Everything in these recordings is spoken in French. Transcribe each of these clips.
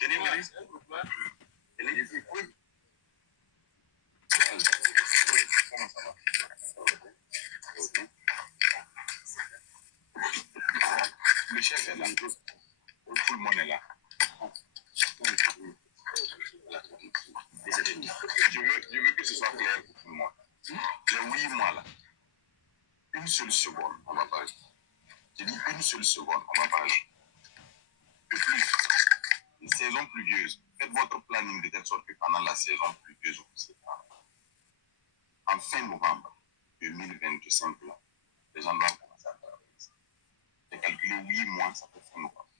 Oui. Comment ça va? Le chef est là. Tout le monde est là. Je veux que ce soit clair pour tout le monde. Les 8 mois là, une seule seconde, on va pas agir. J'ai dit une seule seconde, on va pas agir. De plus, une saison pluvieuse, faites votre planning de telle sorte que pendant la saison pluvieuse, vous puissiez travailler. En fin novembre 2025, là, les gens doivent commencer à travailler. J'ai calculé 8 mois, ça fait fin novembre.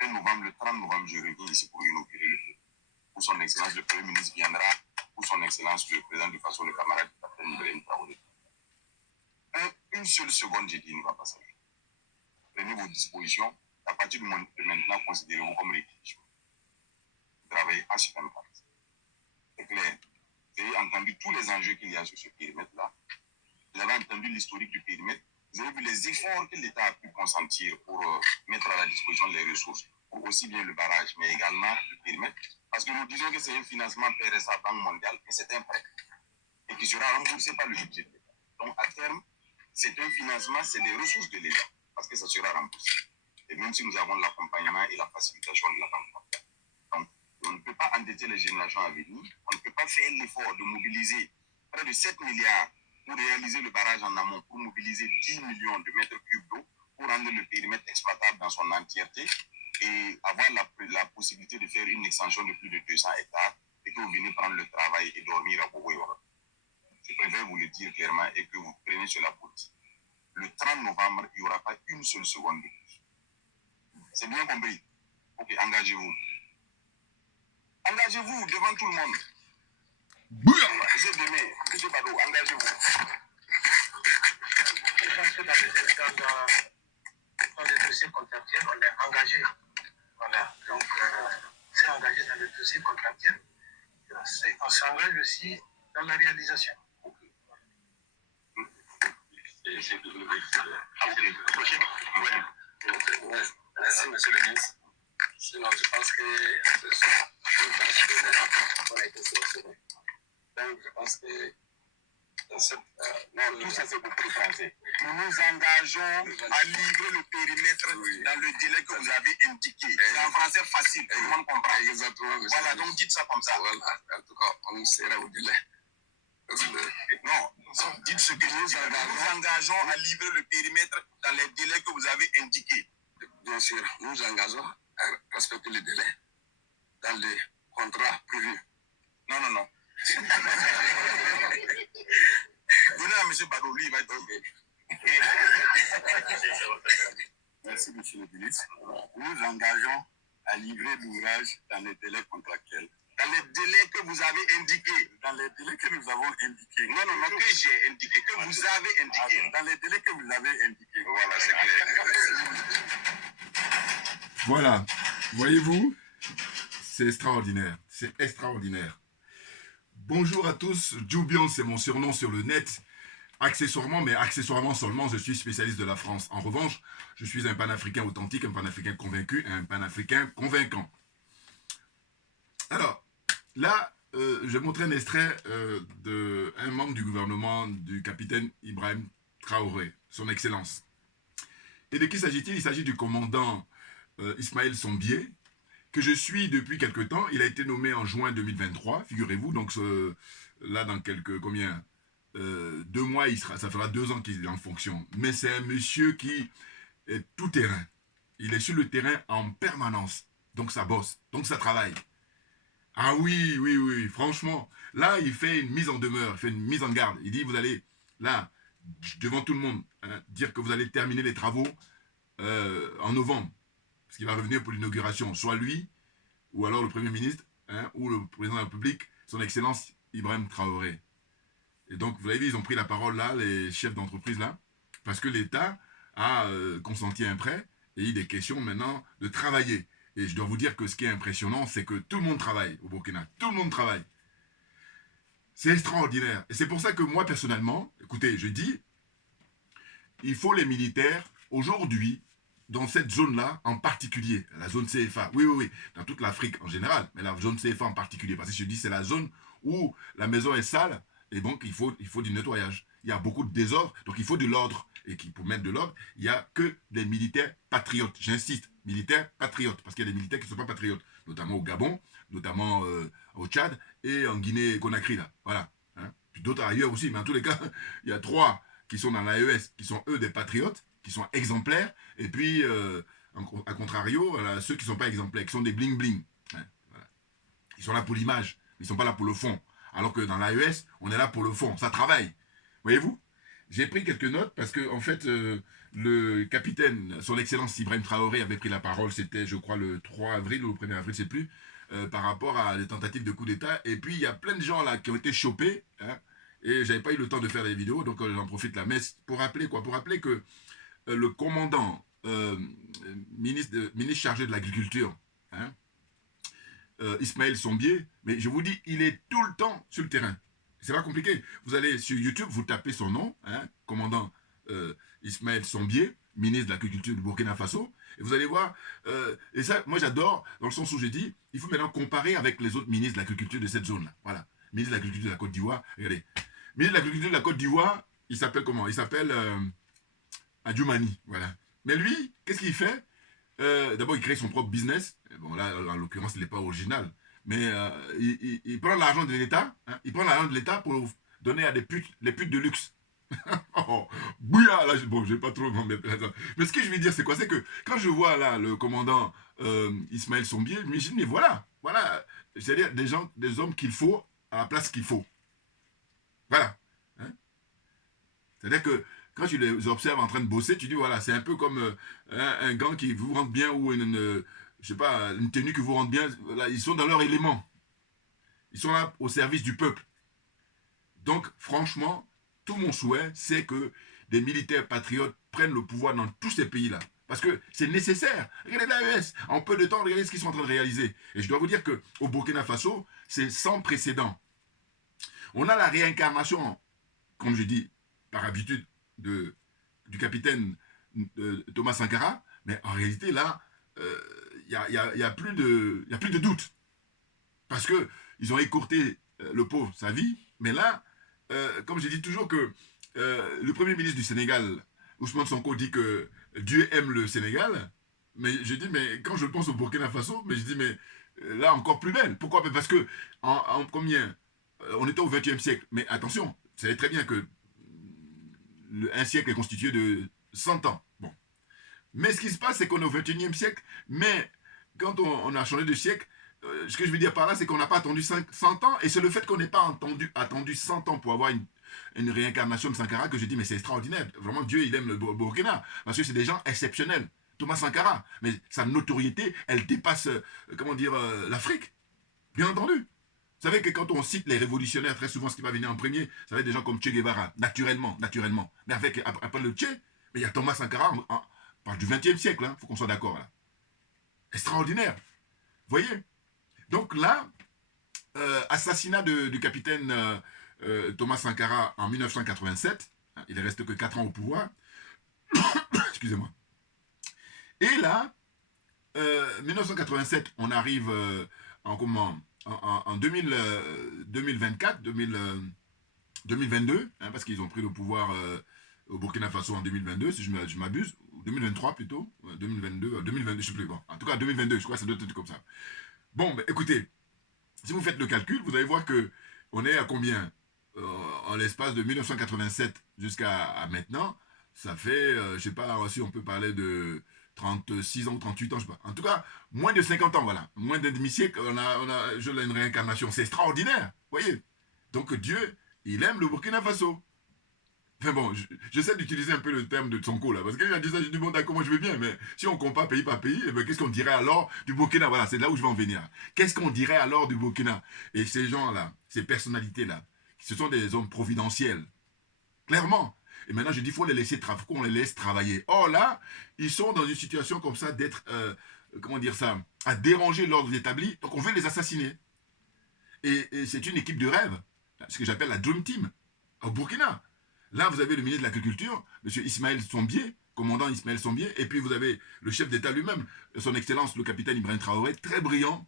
Fin novembre, le 30 novembre, je reviens ici pour inaugurer le pays. Pour son excellence, le Premier ministre viendra. Pour son excellence, le président du façon, le camarade Capitaine Ibrahim Traoré. Une seule seconde, j'ai dit, il ne va pas s'agir. Prenez vos dispositions. À partir du moment de maintenant, considérez-vous comme réquisition. Vous travaillez H24. C'est clair. Vous avez entendu tous les enjeux qu'il y a sur ce périmètre-là. Vous avez entendu l'historique du périmètre. Vous avez vu les efforts que l'État a pu consentir pour mettre à la disposition les ressources, pour aussi bien le barrage, mais également le périmètre. Parce que nous disons que c'est un financement PRSA Banque mondiale, mais c'est un prêt. Et qui sera remboursé par le budget de l'État. Donc à terme, c'est un financement, c'est des ressources de l'État, parce que ça sera remboursé. Et même si nous avons l'accompagnement et la facilitation de la banque mondiale. Donc, on ne peut pas endetter les générations à venir, on ne peut pas faire l'effort de mobiliser près de 7 milliards pour réaliser le barrage en amont, pour mobiliser 10 millions de mètres cubes d'eau, pour rendre le périmètre exploitable dans son entièreté et avoir la possibilité de faire une extension de plus de 200 hectares et que vous venez prendre le travail et dormir à Bogoyora. Je préfère vous le dire clairement et que vous preniez sur la politique. Le 30 novembre, il n'y aura pas une seule seconde de plus. C'est bien compris? Ok, engagez-vous. Engagez-vous devant tout le monde. Monsieur Demé, monsieur Badou, engagez-vous. Je pense que dans le dossier contractuel, on est engagé. Voilà, donc c'est engagé dans le dossier contractuel. On s'engage aussi dans la réalisation. Merci, monsieur le ministre. Sinon, je pense que on a été sélectionné. Donc, je pense que non, tout ça c'est beaucoup de français. Nous nous engageons à livrer le périmètre dans le délai que vous avez indiqué. C'est en français facile, tout le monde comprend. Exactement. Voilà, donc dites ça comme ça. Voilà, en tout cas, on sera au délai. Non, dites ce que nous engageons à livrer le périmètre dans les délais que vous avez indiqués. Bien sûr, nous nous engageons à respecter les délais dans les contrats prévus. Non, non, non. Donnez à M. Badou, lui, il va être OK. Merci, M. le ministre. Nous nous engageons à livrer l'ouvrage dans les délais contractuels. Dans les délais que vous avez indiqués. Dans les délais que nous avons indiqués. Non, non, non, que j'ai indiqué, que vous avez indiqué. Dans les délais que vous avez indiqués. Voilà, c'est clair. Voilà, voyez-vous, c'est extraordinaire, c'est extraordinaire. Bonjour à tous, Djoubian, c'est mon surnom sur le net. Accessoirement, mais accessoirement seulement, je suis spécialiste de la France. En revanche, je suis un panafricain authentique, un panafricain convaincu, un panafricain convaincant. Alors, là, je vais montrer un extrait d'un membre du gouvernement du capitaine Ibrahim Traoré, son excellence. Et de qui s'agit-il? Il s'agit du commandant Ismaël Sombié, que je suis depuis quelque temps. Il a été nommé en juin 2023, figurez-vous. Donc là, dans quelques, 2 mois, ça fera 2 ans qu'il est en fonction. Mais c'est un monsieur qui est tout terrain. Il est sur le terrain en permanence. Donc ça bosse, donc ça travaille. Ah oui, oui, oui, franchement. Là, il fait une mise en demeure, il fait une mise en garde. Il dit, vous allez, là, devant tout le monde, hein, dire que vous allez terminer les travaux en novembre. Parce qu'il va revenir pour l'inauguration. Soit lui, ou alors le Premier ministre, hein, ou le Président de la République, son Excellence Ibrahim Traoré. Et donc, vous avez vu, ils ont pris la parole là, les chefs d'entreprise là, parce que l'État a consenti un prêt, et il est question maintenant de travailler. Et je dois vous dire que ce qui est impressionnant, c'est que tout le monde travaille au Burkina. Tout le monde travaille. C'est extraordinaire. Et c'est pour ça que moi, personnellement, écoutez, je dis, il faut les militaires, aujourd'hui, dans cette zone-là en particulier, la zone CFA, oui, oui, oui, dans toute l'Afrique en général, mais la zone CFA en particulier, parce que je dis c'est la zone où la maison est sale, et donc il faut du nettoyage. Il y a beaucoup de désordre, donc il faut de l'ordre. Et pour mettre de l'ordre, il n'y a que des militaires patriotes. J'insiste, militaires patriotes, parce qu'il y a des militaires qui ne sont pas patriotes, notamment au Gabon, notamment au Tchad et en Guinée-Conakry, là. Voilà. Hein. Puis d'autres ailleurs aussi, mais en tous les cas, il y a 3 qui sont dans l'AES, qui sont eux des patriotes, qui sont exemplaires, et puis, à contrario, voilà, ceux qui ne sont pas exemplaires, qui sont des bling-bling. Hein, voilà. Ils sont là pour l'image, ils ne sont pas là pour le fond. Alors que dans l'AES, on est là pour le fond, ça travaille. Voyez-vous? J'ai pris quelques notes parce que, en fait, le capitaine, son excellence Ibrahim Traoré avait pris la parole, c'était, je crois, le 3 avril ou le 1er avril, je ne sais plus, par rapport à des tentatives de coup d'État. Et puis, il y a plein de gens là qui ont été chopés, hein, et j'avais pas eu le temps de faire des vidéos, donc j'en profite là. Mais pour rappeler quoi? Pour rappeler que le commandant, ministre chargé de l'agriculture, hein, Ismaël Sombier, mais je vous dis, il est tout le temps sur le terrain. C'est pas compliqué. Vous allez sur YouTube, vous tapez son nom, hein, commandant Ismaël Sombier, ministre de l'Agriculture du Burkina Faso, et vous allez voir, et ça, moi j'adore, dans le sens où j'ai dit, il faut maintenant comparer avec les autres ministres de l'Agriculture de cette zone-là. Voilà. Ministre de l'Agriculture de la Côte d'Ivoire, regardez. Ministre de l'Agriculture de la Côte d'Ivoire, il s'appelle comment? Il s'appelle Adjoumani, voilà. Mais lui, qu'est-ce qu'il fait? D'abord, il crée son propre business. Bon, là, en l'occurrence, il n'est pas original. Mais il prend l'argent de l'État. Hein, il prend l'argent de l'État pour donner à des putes, les putes de luxe. Oh, bouillard, là, bon, je vais pas trop m'en mettre là-dedans. Mais ce que je veux dire, c'est quoi? C'est que quand je vois là le commandant Ismaël Sombier, je me dis, mais voilà, c'est-à-dire des hommes qu'il faut à la place qu'il faut. Voilà. Hein. C'est-à-dire que quand tu les observes en train de bosser, tu dis voilà, c'est un peu comme un gant qui vous rentre bien ou je sais pas, une tenue qui vous rentre bien. Là, ils sont dans leur élément. Ils sont là au service du peuple. Donc, franchement, tout mon souhait, c'est que des militaires patriotes prennent le pouvoir dans tous ces pays-là. Parce que c'est nécessaire. Regardez l'AES. En peu de temps, regardez ce qu'ils sont en train de réaliser. Et je dois vous dire qu'au Burkina Faso, c'est sans précédent. On a la réincarnation, comme je dis, par habitude, du capitaine Thomas Sankara, mais en réalité, là, il n'y a plus de doute. Parce qu'ils ont écourté le pauvre sa vie, mais là, comme je dis toujours que le premier ministre du Sénégal, Ousmane Sonko, dit que Dieu aime le Sénégal, mais je dis, mais quand je pense au Burkina Faso, mais je dis, mais là, encore plus belle. Pourquoi? Parce que, en combien on était au XXe siècle, mais attention, vous savez très bien que un siècle est constitué de 100 ans. Bon. Mais ce qui se passe, c'est qu'on est au XXIe siècle, mais quand on a changé de siècle, ce que je veux dire par là, c'est qu'on n'a pas attendu 100 ans, et c'est le fait qu'on n'ait pas attendu 100 ans pour avoir une réincarnation de Sankara que je dis, mais c'est extraordinaire. Vraiment, Dieu, il aime le Burkina, parce que c'est des gens exceptionnels. Thomas Sankara, mais sa notoriété, elle dépasse, comment dire, l'Afrique, bien entendu. Vous savez que quand on cite les révolutionnaires, très souvent, ce qui va venir en premier, ça va être des gens comme Che Guevara, naturellement. Mais après le Che, mais il y a Thomas Sankara, on parle du XXe siècle, il faut qu'on soit d'accord là. Extraordinaire. Vous voyez? Donc là, assassinat du capitaine Thomas Sankara en 1987, il ne reste que 4 ans au pouvoir. Excusez-moi. Et là, 1987, on arrive en 2024, 2022, parce qu'ils ont pris le pouvoir au Burkina Faso en 2022, si je m'abuse, 2023 plutôt, 2022, 2022, je ne sais plus. Bon, en tout cas, 2022, je crois que ça doit être comme ça. Bon, ben, écoutez, si vous faites le calcul, vous allez voir que on est à combien en l'espace de 1987 jusqu'à maintenant, ça fait, je ne sais pas si on peut parler de 36 ans ou 38 ans, je ne sais pas. En tout cas, moins de 50 ans, voilà. Moins d'un demi-siècle, on a une réincarnation. C'est extraordinaire, vous voyez. Donc Dieu, il aime le Burkina Faso. Enfin bon, j'essaie d'utiliser un peu le terme de Tsonko là, parce qu'il a dit ça, je dis bon d'accord, moi je veux bien, mais si on compare pays par pays, eh ben, qu'est-ce qu'on dirait alors du Burkina? Voilà, c'est là où je vais en venir. Qu'est-ce qu'on dirait alors du Burkina? Et ces gens-là, ces personnalités-là, ce sont des hommes providentiels, clairement. Et maintenant, je dis, il faut les laisser travailler, qu'on les laisse travailler. Or là, ils sont dans une situation comme ça d'être, comment dire ça, à déranger l'ordre établi, donc on veut les assassiner. Et c'est une équipe de rêve, ce que j'appelle la Dream Team, au Burkina. Là, vous avez le ministre de l'Agriculture, M. Ismaël Sombier, commandant Ismaël Sombier, et puis vous avez le chef d'État lui-même, son Excellence le capitaine Ibrahim Traoré, très brillant,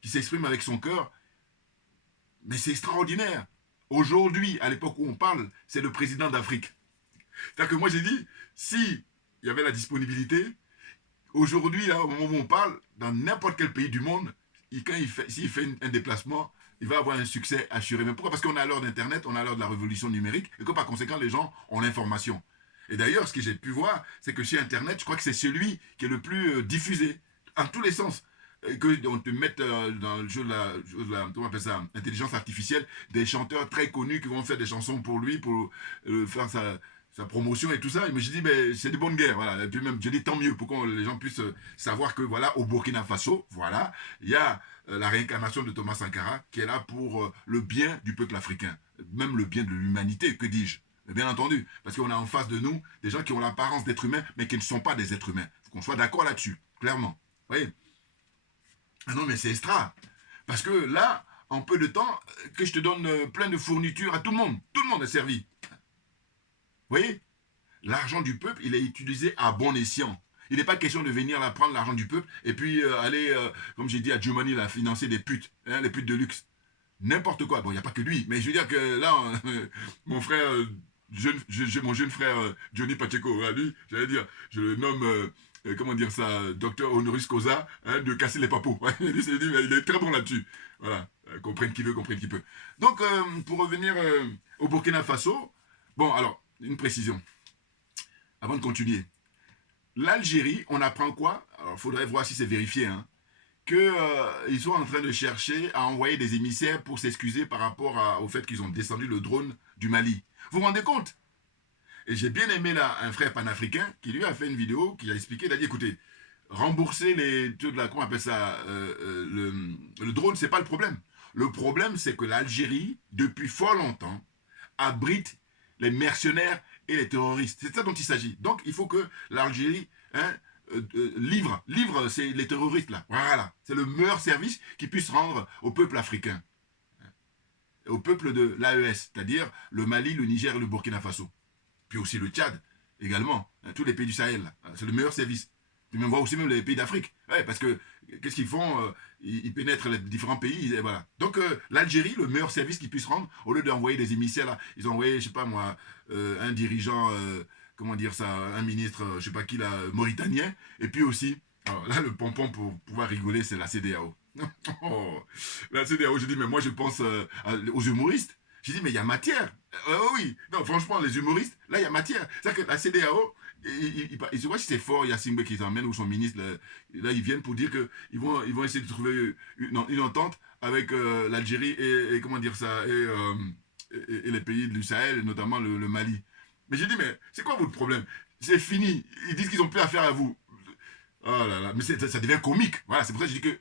qui s'exprime avec son cœur. Mais c'est extraordinaire. Aujourd'hui, à l'époque où on parle, c'est le président d'Afrique. C'est-à-dire que moi j'ai dit, si il y avait la disponibilité, aujourd'hui, là, au moment où on parle, dans n'importe quel pays du monde, s'il fait un déplacement, il va avoir un succès assuré. Mais pourquoi? Parce qu'on est à l'heure d'Internet, on est à l'heure de la révolution numérique, et que par conséquent, les gens ont l'information. Et d'ailleurs, ce que j'ai pu voir, c'est que chez Internet, je crois que c'est celui qui est le plus diffusé, en tous les sens. Qu'on te mette dans le jeu de comment on appelle ça, intelligence artificielle, des chanteurs très connus qui vont faire des chansons pour lui, pour faire sa promotion et tout ça. Et je dis, ben, c'est de bonne guerre. Voilà. Et puis même, je dis tant mieux pour que les gens puissent savoir que, voilà, au Burkina Faso, voilà, il y a la réincarnation de Thomas Sankara qui est là pour le bien du peuple africain, même le bien de l'humanité, que dis-je. Bien entendu, parce qu'on a en face de nous des gens qui ont l'apparence d'êtres humains, mais qui ne sont pas des êtres humains. Il faut qu'on soit d'accord là-dessus, clairement. Vous voyez? Ah non, mais c'est extra. Parce que là, en peu de temps, que je te donne plein de fournitures à tout le monde est servi. Vous voyez? L'argent du peuple, il est utilisé à bon escient. Il n'est pas question de venir là prendre l'argent du peuple et puis aller, comme j'ai dit à Giovanni, là, financer des putes, hein, les putes de luxe. N'importe quoi. Bon, il n'y a pas que lui, mais je veux dire que là, mon frère, mon jeune frère Johnny Pacheco, lui, j'allais dire, je le nomme, comment dire ça, docteur honoris causa, hein, de casser les papos. Lui, il est très bon là-dessus. Voilà, comprenne qui veut, comprenne qui peut. Donc, pour revenir au Burkina Faso, bon, alors, une précision, avant de continuer. L'Algérie, on apprend quoi? Alors, il faudrait voir si c'est vérifié, hein, qu'ils sont en train de chercher à envoyer des émissaires pour s'excuser par rapport au fait qu'ils ont descendu le drone du Mali. Vous vous rendez compte? Et j'ai bien aimé là un frère panafricain qui lui a fait une vidéo qui a expliqué, il a dit écoutez, rembourser comment on appelle ça, le drone, c'est pas le problème. Le problème, c'est que l'Algérie, depuis fort longtemps, abrite les mercenaires et les terroristes. C'est ça dont il s'agit. Donc il faut que l'Algérie livre, c'est les terroristes là. Voilà. C'est le meilleur service qu'ils puissent rendre au peuple africain. Au peuple de l'AES, c'est-à-dire le Mali, le Niger et le Burkina Faso. Puis aussi le Tchad, également. Tous les pays du Sahel. C'est le meilleur service. Tu même voir aussi même les pays d'Afrique. Ouais, parce que qu'est-ce qu'ils font? Ils pénètrent les différents pays. Et voilà. Donc l'Algérie, le meilleur service qu'ils puissent rendre, au lieu d'envoyer des émissaires là, ils ont envoyé, je sais pas moi, un dirigeant, comment dire ça, un ministre, je sais pas qui là, mauritanien. Et puis aussi, alors là le pompon pour pouvoir rigoler, c'est la CEDEAO. Oh, la CEDEAO, je dis, mais moi je pense aux humoristes. J'ai dit, mais il y a matière. Oui, non, franchement, les humoristes, là, il y a matière. C'est-à-dire que la CEDEAO, il se voit si c'est fort, Yacine qui s'emmène, ou son ministre, là, ils viennent pour dire qu'ils vont essayer de trouver une entente avec l'Algérie et, comment dire ça, et les pays du Sahel, notamment le Mali. Mais j'ai dit, mais c'est quoi votre problème? C'est fini. Ils disent qu'ils n'ont plus affaire à vous. Oh là là, mais ça devient comique. Voilà, c'est pour ça que je dis que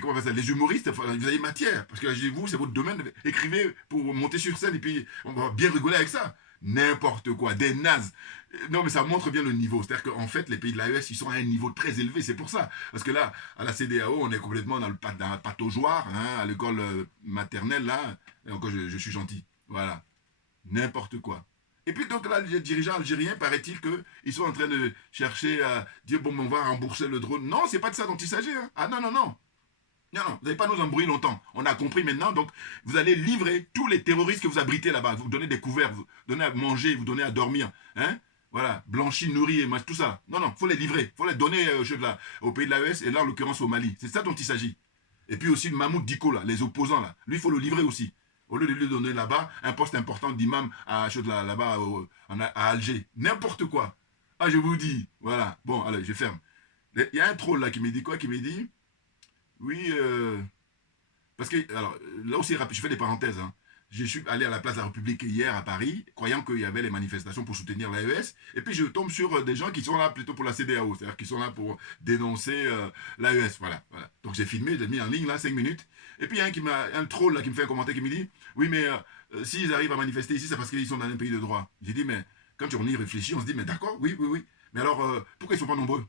comment on appelle ça, les humoristes, vous avez matière. Parce que là, je dis, vous, c'est votre domaine. Écrivez pour monter sur scène et puis on va bien rigoler avec ça. N'importe quoi, des nazes. Non, mais ça montre bien le niveau. C'est-à-dire qu'en fait, les pays de l'AES, ils sont à un niveau très élevé. C'est pour ça. Parce que là, à la CEDEAO, on est complètement dans la pataugeoire, hein, à l'école maternelle, là. Et encore, je suis gentil. Voilà. N'importe quoi. Et puis donc là, les dirigeants algériens, paraît-il qu'ils sont en train de chercher à dire, bon, on va rembourser le drone. Non, c'est pas de ça dont il s'agit. Hein. Ah non, non, non. Non, non, vous n'allez pas nous embrouiller longtemps. On a compris maintenant, donc vous allez livrer tous les terroristes que vous abritez là-bas. Vous donnez des couverts, vous donnez à manger, vous donnez à dormir. Hein. Voilà, blanchi, nourri et tout ça. Non, non, il faut les livrer. Il faut les donner au pays de l'AES et là, en l'occurrence, au Mali. C'est ça dont il s'agit. Et puis aussi, Mahmoud Diko, là, les opposants, là. Lui, il faut le livrer aussi. Au lieu de lui donner là-bas un poste important d'imam là-bas à Alger. N'importe quoi. Ah, je vous dis. Voilà. Bon, allez, je ferme. Il y a un troll là qui me dit quoi? Qui me dit, oui, parce que, alors, là aussi, je fais des parenthèses. Hein. Je suis allé à la place de la République hier à Paris, croyant qu'il y avait les manifestations pour soutenir l'AES. Et puis, je tombe sur des gens qui sont là plutôt pour la CEDEAO. C'est-à-dire qui sont là pour dénoncer l'AES. Voilà, voilà. Donc, j'ai filmé, j'ai mis en ligne là, 5 minutes. Et puis, il y a un troll là qui me fait un commentaire qui me dit, oui, mais s'ils arrivent à manifester ici, c'est parce qu'ils sont dans un pays de droit. J'ai dit, mais quand on y réfléchit, on se dit, mais d'accord, oui, oui, oui. Mais alors, pourquoi ils ne sont pas nombreux?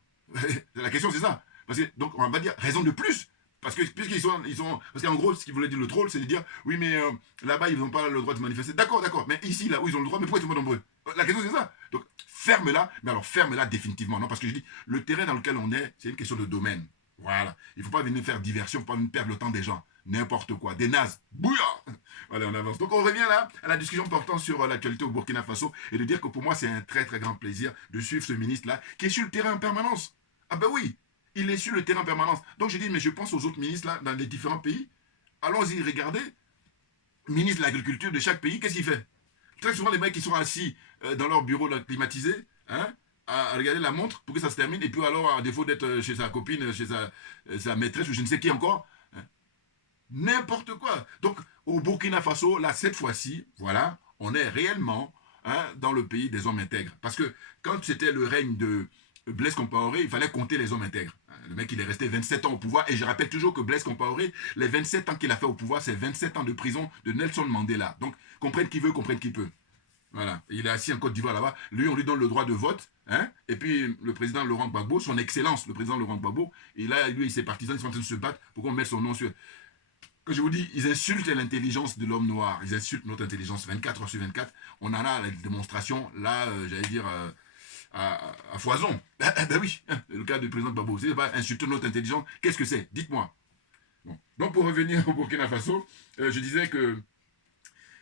La question, c'est ça. Parce que, donc, on va dire, raison de plus. Parce que, puisqu'ils sont. Parce qu'en gros, ce qu'il voulait dire le troll, c'est de dire, oui, mais là-bas, ils n'ont pas le droit de se manifester. D'accord, d'accord. Mais ici, là où ils ont le droit, mais pourquoi ils sont pas nombreux? La question, c'est ça. Donc, ferme-la, mais alors ferme-la définitivement. Non, parce que je dis, le terrain dans lequel on est, c'est une question de domaine. Voilà. Il ne faut pas venir faire diversion, il ne faut pas venir perdre le temps des gens. N'importe quoi. Des nazes. Bouillant. Voilà, on avance. Donc, on revient là à la discussion portant sur l'actualité au Burkina Faso et de dire que pour moi, c'est un très, très grand plaisir de suivre ce ministre-là qui est sur le terrain en permanence. Ah ben oui, il est sur le terrain en permanence. Donc, je dis, mais je pense aux autres ministres là, dans les différents pays. Allons-y, regardez. Ministre de l'Agriculture de chaque pays, qu'est-ce qu'il fait? Très souvent, les mecs qui sont assis dans leur bureau climatisé, hein, à regarder la montre pour que ça se termine, et puis alors, à défaut d'être chez sa copine, chez sa maîtresse ou je ne sais qui encore, hein, n'importe quoi. Donc, au Burkina Faso, là, cette fois-ci, voilà, on est réellement hein, dans le pays des hommes intègres. Parce que quand c'était le règne de Blaise Compaoré, il fallait compter les hommes intègres. Le mec, il est resté 27 ans au pouvoir. Et je rappelle toujours que Blaise Compaoré, les 27 ans qu'il a fait au pouvoir, c'est 27 ans de prison de Nelson Mandela. Donc, comprenne qui veut, comprenne qui peut. Voilà. Il est assis en Côte d'Ivoire là-bas. Lui, on lui donne le droit de vote. Hein? Et puis, le président Laurent Gbagbo, son excellence, le président Laurent Gbagbo, et là, lui et ses partisans, ils sont en train de se battre pour qu'on mette son nom sur. Que je vous dis, ils insultent l'intelligence de l'homme noir. Ils insultent notre intelligence 24 heures sur 24. On en a la démonstration, là, j'allais dire, à foison. Ben oui, le cas du président Gbagbo. C'est pas insulter notre intelligence. Qu'est-ce que c'est? Dites-moi. Bon. Donc, pour revenir au Burkina Faso, je disais que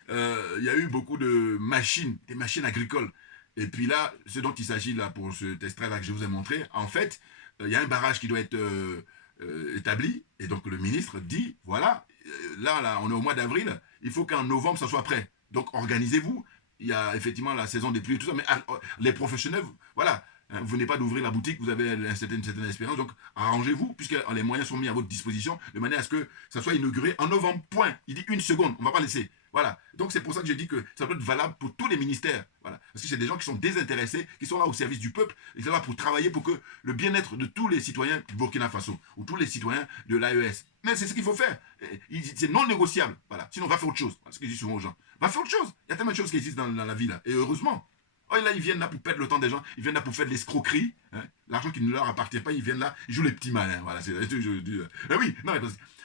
il y a eu beaucoup de machines, des machines agricoles. Et puis là, ce dont il s'agit là pour cet extrait-là que je vous ai montré, en fait, il y a un barrage qui doit être établi. Et donc le ministre dit, voilà, là, on est au mois d'avril, il faut qu'en novembre, ça soit prêt. Donc organisez-vous. Il y a effectivement la saison des pluies et tout ça, mais les professionnels, voilà, hein, vous venez pas d'ouvrir la boutique, vous avez une certaine expérience, donc arrangez-vous, puisque les moyens sont mis à votre disposition, de manière à ce que ça soit inauguré en novembre, point. Il dit une seconde, on ne va pas laisser. Voilà. Donc c'est pour ça que je dis que ça doit être valable pour tous les ministères. Voilà. Parce que c'est des gens qui sont désintéressés, qui sont là au service du peuple, et qui sont là pour travailler pour que le bien-être de tous les citoyens du Burkina Faso, ou tous les citoyens de l'AES. Mais c'est ce qu'il faut faire. C'est non négociable. Voilà. Sinon, va faire autre chose. Voilà ce que je dis souvent aux gens. Va faire autre chose. Il y a tellement de choses qui existent dans la vie là. Et heureusement. Oh, là, ils viennent là pour perdre le temps des gens. Ils viennent là pour faire de l'escroquerie. Hein. L'argent qui ne leur appartient pas, ils viennent là, ils jouent les petits malins. Voilà. Oui, non, mais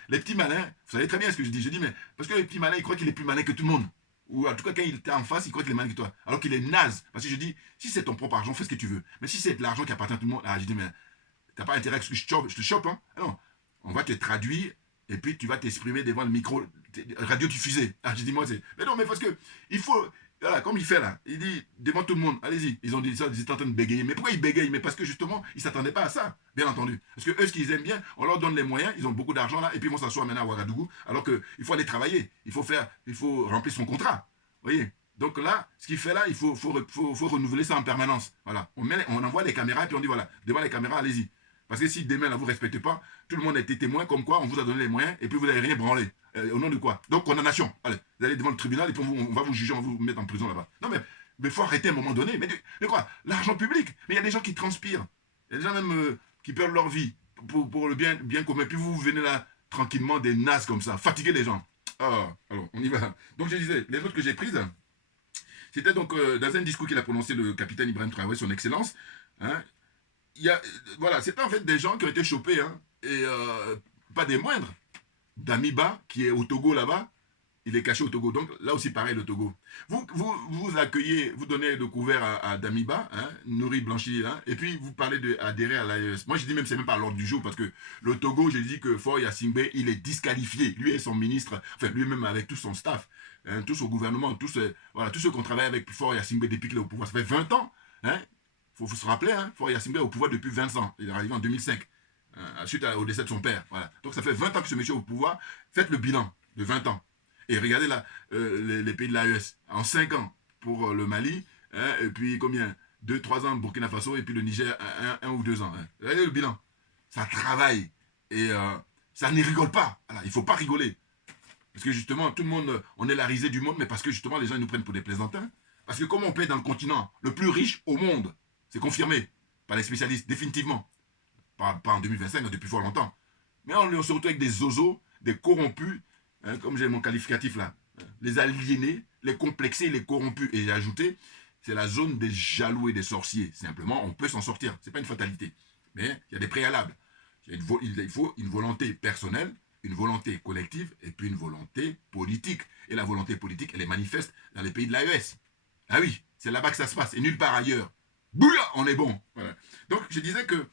les petits malins, vous savez très bien ce que je dis. Je dis, mais parce que les petits malins, ils croient qu'il est plus malin que tout le monde. Ou en tout cas, quand il est en face, il croit qu'il est malin que toi. Alors qu'il est naze. Parce que je dis, si c'est ton propre argent, fais ce que tu veux. Mais si c'est de l'argent qui appartient à tout le monde, ah, je dis, mais t'as pas intérêt à ce que je te chope, hein. Non. On va te traduire et puis tu vas t'exprimer devant le micro radiodiffusé. Ah, je dis, moi, c'est. Mais non, mais parce que il faut. Voilà, comme il fait là, il dit devant tout le monde, allez-y, ils ont dit ça, ils étaient en train de bégayer. Mais pourquoi ils bégayent? Mais parce que justement, ils ne s'attendaient pas à ça, bien entendu. Parce que eux, ce qu'ils aiment bien, on leur donne les moyens, ils ont beaucoup d'argent là, et puis ils vont s'asseoir maintenant à Ouagadougou, alors qu'il faut aller travailler, il faut remplir son contrat. Vous voyez? Donc là, ce qu'il fait là, il faut renouveler ça en permanence. Voilà. On envoie les caméras, et puis on dit voilà, devant les caméras, allez-y. Parce que si demain, là, vous ne respectez pas, tout le monde a été témoin, comme quoi on vous a donné les moyens, et puis vous n'avez rien branlé. Au nom de quoi? Donc, condamnation. Allez, vous allez devant le tribunal, et puis on va vous juger, on va vous mettre en prison là-bas. Non, mais il faut arrêter à un moment donné. Mais de quoi? L'argent public. Mais il y a des gens qui transpirent. Il y a des gens même qui perdent leur vie pour le bien commun. Puis vous venez là, tranquillement, des nazes comme ça, fatiguer les gens. Ah, alors, on y va. Donc, je disais, les autres que j'ai prises, c'était donc dans un discours qu'il a prononcé le capitaine Ibrahim Traoré, son excellence, hein, voilà, c'est en fait des gens qui ont été chopés, hein, et pas des moindres. Damiba, qui est au Togo là-bas, il est caché au Togo. Donc là aussi, pareil, le Togo. Vous accueillez, vous donnez le couvert à Damiba, hein, nourri, blanchi, hein, et puis vous parlez d'adhérer à l'AES. Moi, je dis même, c'est même pas à l'ordre du jour, parce que le Togo, j'ai dit que Faure Yacingbe, il est disqualifié. Lui et son ministre, enfin, lui-même avec tout son staff, hein, tout son gouvernement, tous ceux qui ont travaillé avec Faure Yacingbe depuis qu'il est au pouvoir. Ça fait 20 ans, hein. Faut se rappeler, hein, Faure Yacingbe est au pouvoir depuis 20 ans. Il est arrivé en 2005. Suite au décès de son père. Voilà. Donc ça fait 20 ans que ce monsieur est au pouvoir. Faites le bilan de 20 ans. Et regardez là, les pays de l'AES. En 5 ans pour le Mali, hein, et puis combien 2-3 ans Burkina Faso, et puis le Niger, 1 ou 2 ans. Hein. Regardez le bilan. Ça travaille. Et ça ne rigole pas. Voilà. Il ne faut pas rigoler. Parce que justement, tout le monde, on est la risée du monde, mais parce que justement, les gens ils nous prennent pour des plaisantins. Parce que comme on paie dans le continent le plus riche au monde, c'est confirmé par les spécialistes, définitivement. Pas en 2025, mais depuis fort longtemps. Mais on se retrouve avec des zozos, des corrompus, hein, comme j'ai mon qualificatif là, les aliénés, les complexés, les corrompus. Et j'ai ajouté, c'est la zone des jaloux et des sorciers. Simplement, on peut s'en sortir. Ce n'est pas une fatalité. Mais il y a des préalables. Il faut une volonté personnelle, une volonté collective et puis une volonté politique. Et la volonté politique, elle est manifeste dans les pays de l'AES. Ah oui, C'est là-bas que ça se passe, et nulle part ailleurs. Bouya, on est bon. Voilà. Donc, je disais que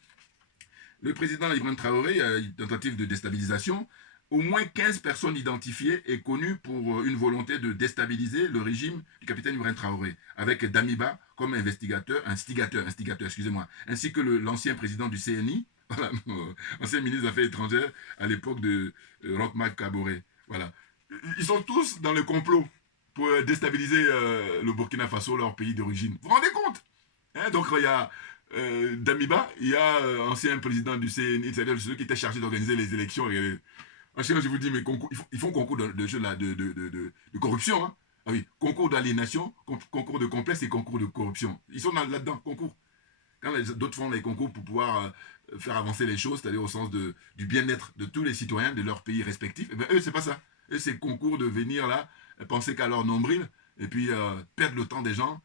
le président Ibrahim Traoré a une tentative de déstabilisation. Au moins 15 personnes identifiées et connues pour une volonté de déstabiliser le régime du capitaine Ibrahim Traoré, avec Damiba comme instigateur, excusez-moi, ainsi que l'ancien président du CNI, voilà, ancien ministre des Affaires étrangères à l'époque de Roch-Marc Kaboré. Voilà. Ils sont tous dans le complot pour déstabiliser le Burkina Faso, leur pays d'origine. Vous vous rendez compte, hein? Donc il y a Damiba, il y a ancien président du CNI, c'est-à-dire celui qui était chargé d'organiser les élections. Je vous dis, mais ils font concours de corruption. Hein? Ah oui, concours d'aliénation, concours de complexe et concours de corruption. Ils sont là-dedans, concours. Quand d'autres font les concours pour pouvoir faire avancer les choses, c'est-à-dire au sens du bien-être de tous les citoyens de leur pays respectifs, eh bien, eux, c'est pas ça. Eux, c'est concours de venir là, penser qu'à leur nombril, et puis perdre le temps des gens.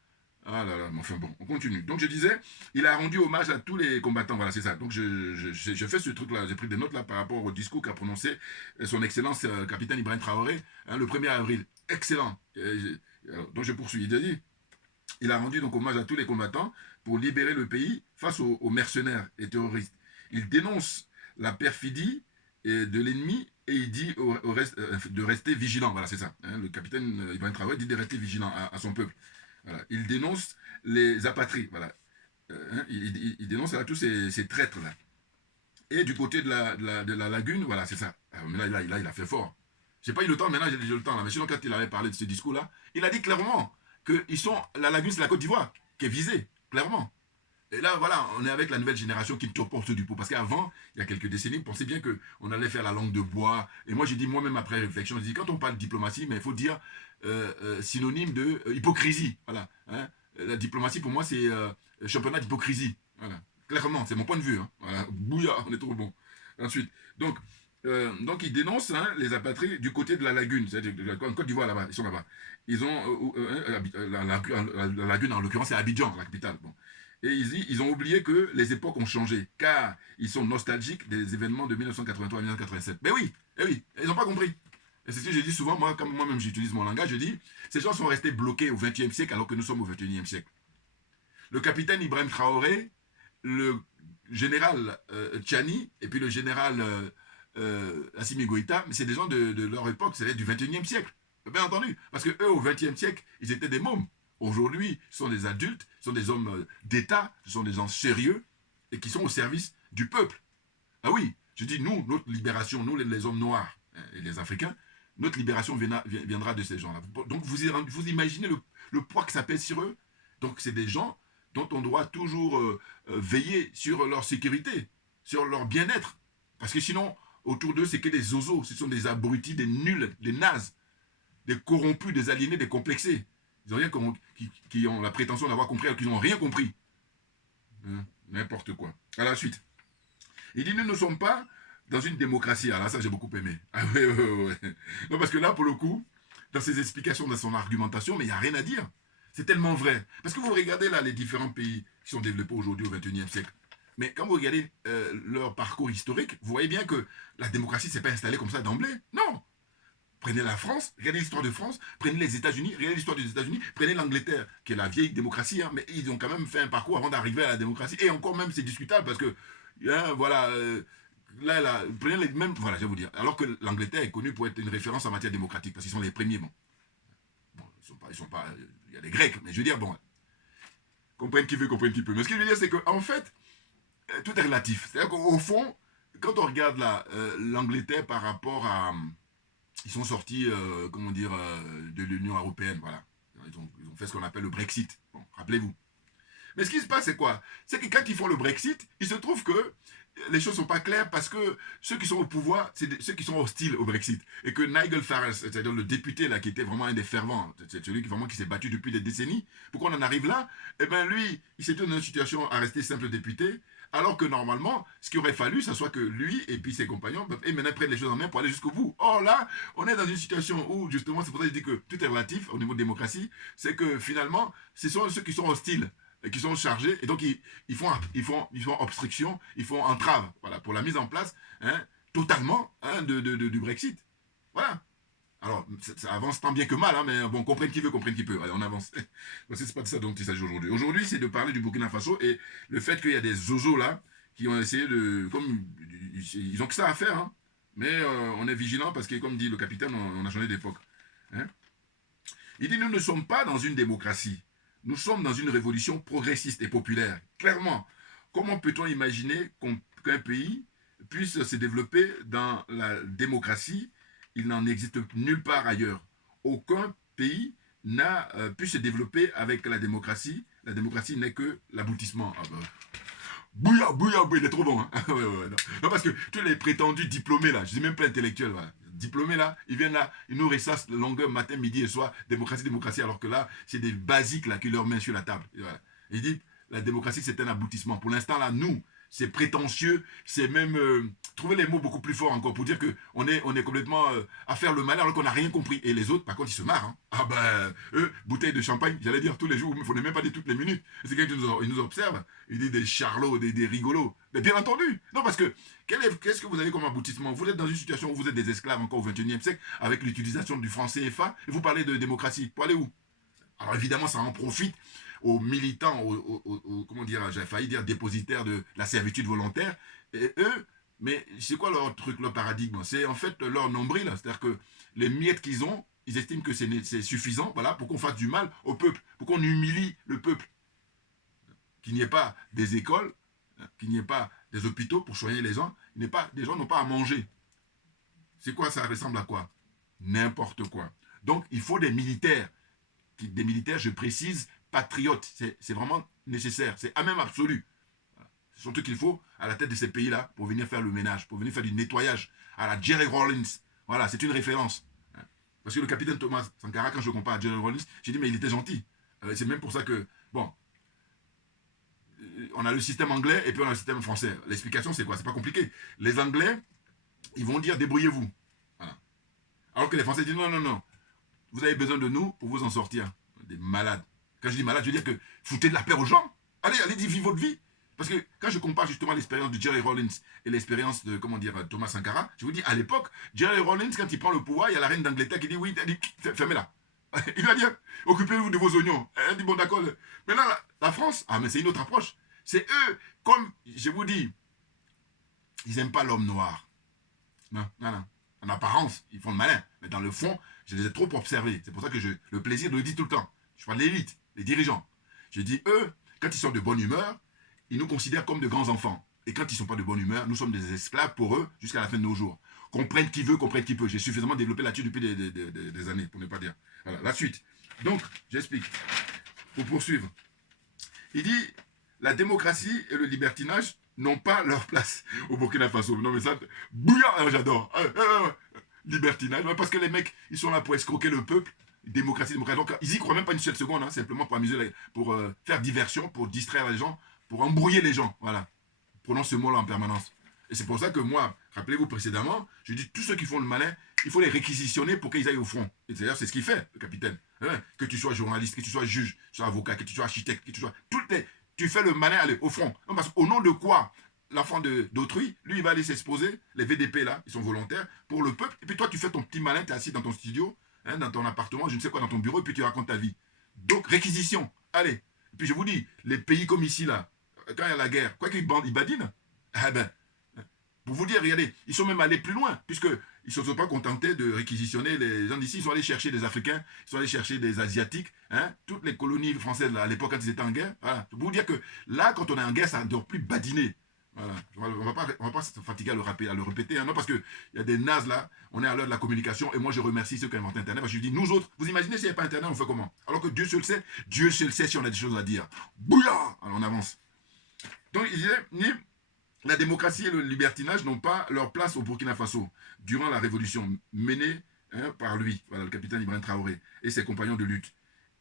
Ah là là, enfin bon, on continue. Donc je disais, il a rendu hommage à tous les combattants, voilà, c'est ça. Donc je fais ce truc-là, j'ai pris des notes là par rapport au discours qu'a prononcé son Excellence capitaine Ibrahim Traoré le 1er avril. Excellent. Donc je poursuis. Il a dit, il a rendu donc hommage à tous les combattants pour libérer le pays face aux mercenaires et terroristes. Il dénonce la perfidie de l'ennemi et il dit au reste, de rester vigilant. Voilà, c'est ça. Hein, le capitaine Ibrahim Traoré dit de rester vigilant à son peuple. Voilà. Il dénonce les apatries. Voilà. Il dénonce tous ces traîtres-là. Et du côté de la lagune, voilà, c'est ça. Alors, mais là, il a fait fort. J'ai pas eu le temps, maintenant j'ai le temps. Là. Mais sinon, quand il avait parlé de ce discours-là, il a dit clairement que la lagune, c'est la Côte d'Ivoire qui est visée, clairement. Et là, voilà, on est avec la nouvelle génération qui porte du pot. Parce qu'avant, il y a quelques décennies, on pensait bien qu'on allait faire la langue de bois. Et moi, j'ai dit, moi-même, après réflexion, j'ai dit, quand on parle de diplomatie, mais il faut dire synonyme de hypocrisie. Voilà. Hein. La diplomatie, pour moi, c'est championnat d'hypocrisie. Voilà. Clairement, c'est mon point de vue. Hein. Voilà. Bouilla, on est trop bon. Ensuite, donc ils dénoncent les apatries du côté de la lagune. C'est-à-dire en Côte d'Ivoire, là-bas, ils sont là-bas. Ils ont la lagune, en l'occurrence, c'est Abidjan, la capitale. Bon. Et ils ont oublié que les époques ont changé, car ils sont nostalgiques des événements de 1983 à 1987. Mais oui, ils n'ont pas compris. Et c'est ce que je dis souvent, comme moi-même j'utilise mon langage, je dis, ces gens sont restés bloqués au XXe siècle alors que nous sommes au XXIe siècle. Le capitaine Ibrahim Traoré, le général Tchani, et puis le général Assimi Goïta, mais c'est des gens de leur époque, c'est du XXIe siècle. Bien entendu, parce que eux, au XXe siècle, ils étaient des mômes. Aujourd'hui, ce sont des adultes, ce sont des hommes d'État, ce sont des gens sérieux et qui sont au service du peuple. Ah oui, je dis, nous, notre libération, nous les hommes noirs et les Africains, notre libération viendra de ces gens-là. Donc vous imaginez le poids que ça pèse sur eux. Donc c'est des gens dont on doit toujours veiller sur leur sécurité, sur leur bien-être. Parce que sinon, autour d'eux, c'est que des zozos, ce sont des abrutis, des nuls, des nazes, des corrompus, des aliénés, des complexés. Ils ont rien qui ont la prétention d'avoir compris alors qu'ils n'ont rien compris. N'importe quoi. À la suite. Il dit, nous ne sommes pas dans une démocratie. Alors ça, j'ai beaucoup aimé. Ah ouais. Non, parce que là, pour le coup, dans ses explications, dans son argumentation, mais il n'y a rien à dire. C'est tellement vrai. Parce que vous regardez là les différents pays qui sont développés aujourd'hui au XXIe siècle. Mais quand vous regardez leur parcours historique, vous voyez bien que la démocratie ne s'est pas installée comme ça d'emblée. Non. Prenez la France, regardez l'histoire de France, prenez les États-Unis, regardez l'histoire des États-Unis, prenez l'Angleterre, qui est la vieille démocratie, mais ils ont quand même fait un parcours avant d'arriver à la démocratie. Et encore même, c'est discutable parce que, voilà, prenez les mêmes, voilà, je vais vous dire. Alors que l'Angleterre est connue pour être une référence en matière démocratique, parce qu'ils sont les premiers, bon ils sont pas, il y a des Grecs, mais je veux dire, bon, comprenne qui veut, comprenne qui peut. Mais ce que je veux dire, c'est qu'en fait, tout est relatif. C'est-à-dire qu'au fond, quand on regarde l'Angleterre par rapport à... Ils sont sortis, de l'Union européenne, voilà. Ils ont fait ce qu'on appelle le Brexit. Bon, rappelez-vous. Mais ce qui se passe, c'est quoi? C'est que quand ils font le Brexit, il se trouve que les choses ne sont pas claires parce que ceux qui sont au pouvoir, c'est ceux qui sont hostiles au Brexit. Et que Nigel Farage, c'est-à-dire le député là, qui était vraiment un des fervents, c'est celui qui s'est battu depuis des décennies, pourquoi on en arrive là? Eh bien lui, il s'est trouvé dans une situation à rester simple député, alors que normalement, ce qu'il aurait fallu, ça soit que lui et puis ses compagnons, et maintenant prennent les choses en main pour aller jusqu'au bout. Or là, on est dans une situation où, justement, c'est pour ça que je dis que tout est relatif au niveau de démocratie, c'est que finalement, ce sont ceux qui sont hostiles, qui sont chargés, et donc ils font obstruction, ils font entrave, voilà, pour la mise en place totalement du Brexit. Voilà. Alors, ça avance tant bien que mal, hein, mais bon, comprenne qui veut, comprenne qui peut. Allez, on avance. C'est pas de ça dont il s'agit aujourd'hui. Aujourd'hui, c'est de parler du Burkina Faso et le fait qu'il y a des zozos là qui ont essayé de... Comme, ils ont que ça à faire, hein, mais on est vigilant parce que, comme dit le capitaine, on a changé d'époque. Hein. Il dit, nous ne sommes pas dans une démocratie. Nous sommes dans une révolution progressiste et populaire. Clairement, comment peut-on imaginer qu'un pays puisse se développer dans la démocratie? Il n'en existe nulle part ailleurs. Aucun pays n'a pu se développer avec la démocratie. La démocratie n'est que l'aboutissement. Ah ben, bouilla, bouilla, bouilla, il est trop bon. Hein. Ouais, ouais, non. Non, parce que tous les prétendus diplômés là, je dis même pas intellectuels, voilà. Diplômés là, ils viennent là, ils nous ressassent longueur matin, midi et soir, démocratie, démocratie, alors que là, c'est des basiques là qui leur mettent sur la table. Et voilà. Il dit, la démocratie c'est un aboutissement. Pour l'instant là, nous, c'est prétentieux, c'est même trouver les mots beaucoup plus forts encore pour dire qu'on est complètement à faire le malin alors qu'on n'a rien compris. Et les autres, par contre, ils se marrent. Hein. Ah ben, eux, bouteille de champagne, j'allais dire tous les jours, il ne faut même pas dire toutes les minutes. C'est quelqu'un qui nous observe, il dit des charlots, des rigolos. Mais bien entendu, non parce que qu'est-ce que vous avez comme aboutissement? Vous êtes dans une situation où vous êtes des esclaves encore au XXIe siècle avec l'utilisation du franc CFA et vous parlez de démocratie. Pour aller où? Alors évidemment, ça en profite aux militants, comment dire, j'ai failli dire dépositaires de la servitude volontaire. Et eux, mais c'est quoi leur truc, leur paradigme? C'est en fait leur nombril. C'est-à-dire que les miettes qu'ils ont, ils estiment que c'est suffisant, voilà, pour qu'on fasse du mal au peuple, pour qu'on humilie le peuple. Qu'il n'y ait pas des écoles, qu'il n'y ait pas des hôpitaux pour soigner les gens, les gens n'ont pas à manger. C'est quoi, ça ressemble à quoi? N'importe quoi. Donc, il faut des militaires, je précise, patriotes. C'est vraiment nécessaire. C'est à même absolu. C'est surtout qu'il faut à la tête de ces pays-là pour venir faire le ménage, pour venir faire du nettoyage. À la Jerry Rawlins. Voilà, c'est une référence. Parce que le capitaine Thomas Sankara, quand je le compare à Jerry Rawlins, j'ai dit, mais il était gentil. C'est même pour ça que, bon, on a le système anglais et puis on a le système français. L'explication, c'est quoi? C'est pas compliqué. Les Anglais, ils vont dire, débrouillez-vous. Voilà. Alors que les Français disent, non, non, non. Vous avez besoin de nous pour vous en sortir. Des malades. Quand je dis malade, je veux dire que foutez de la paix aux gens. Allez, allez, vivez votre vie. Parce que quand je compare justement l'expérience de Jerry Rawlins et l'expérience de, comment dire, Thomas Sankara, je vous dis, à l'époque, Jerry Rawlins, quand il prend le pouvoir, il y a la reine d'Angleterre qui dit, oui, elle dit, fermez-la. Il va dire, occupez-vous de vos oignons. Elle dit, bon, d'accord. Maintenant, la France, ah, mais c'est une autre approche. C'est eux, comme je vous dis, ils n'aiment pas l'homme noir. Non, non, non. En apparence, ils font le malin. Mais dans le fond, je les ai trop observés. C'est pour ça que le plaisir de le dire tout le temps. Je parle de l'élite, les dirigeants. Je dis, eux, quand ils sont de bonne humeur, ils nous considèrent comme de grands enfants. Et quand ils ne sont pas de bonne humeur, nous sommes des esclaves pour eux jusqu'à la fin de nos jours. Comprenne qui veut, comprenne qui peut. J'ai suffisamment développé là-dessus depuis des années, pour ne pas dire. Voilà, la suite. Donc, j'explique. Pour poursuivre. Il dit, la démocratie et le libertinage n'ont pas leur place au Burkina Faso. Non mais ça, bouillard, j'adore. Libertinage, parce que les mecs, ils sont là pour escroquer le peuple. Démocratie, démocratie. Donc, ils y croient même pas une seule seconde, hein, simplement pour amuser, pour faire diversion, pour distraire les gens, pour embrouiller les gens. Voilà. Prenons ce mot-là en permanence. Et c'est pour ça que moi, rappelez-vous précédemment, je dis tous ceux qui font le malin, il faut les réquisitionner pour qu'ils aillent au front. Et d'ailleurs, c'est ce qu'il fait, le capitaine. Hein, que tu sois journaliste, que tu sois juge, que tu sois avocat, que tu sois architecte, que tu sois. Tu fais le malin, aller au front. Non, parce qu'au nom de quoi l'enfant d'autrui, lui, il va aller s'exposer, les VDP là, ils sont volontaires, pour le peuple. Et puis toi, tu fais ton petit malin, tu es assis dans ton studio, hein, dans ton appartement, je ne sais quoi, dans ton bureau, et puis tu racontes ta vie. Donc, réquisition. Allez. Et puis je vous dis, les pays comme ici là, quand il y a la guerre, quoi qu'ils badinent, ah ben, pour vous dire, regardez, ils sont même allés plus loin, puisqu'ils ne se sont pas contentés de réquisitionner les gens d'ici, ils sont allés chercher des Africains, ils sont allés chercher des Asiatiques, hein, toutes les colonies françaises là, à l'époque quand ils étaient en guerre. Voilà. Pour vous dire que là, quand on est en guerre, ça ne dort plus badiner. Voilà. On ne va pas se fatiguer à le répéter, hein, non, parce qu'il y a des nazes là, on est à l'heure de la communication, et moi je remercie ceux qui ont inventé Internet, parce que je dis, nous autres, vous imaginez s'il n'y a pas Internet, on fait comment? Alors que Dieu seul sait si on a des choses à dire. Bouillard. Alors on avance. Donc il disait, la démocratie et le libertinage n'ont pas leur place au Burkina Faso durant la révolution menée par lui, voilà, le capitaine Ibrahim Traoré, et ses compagnons de lutte.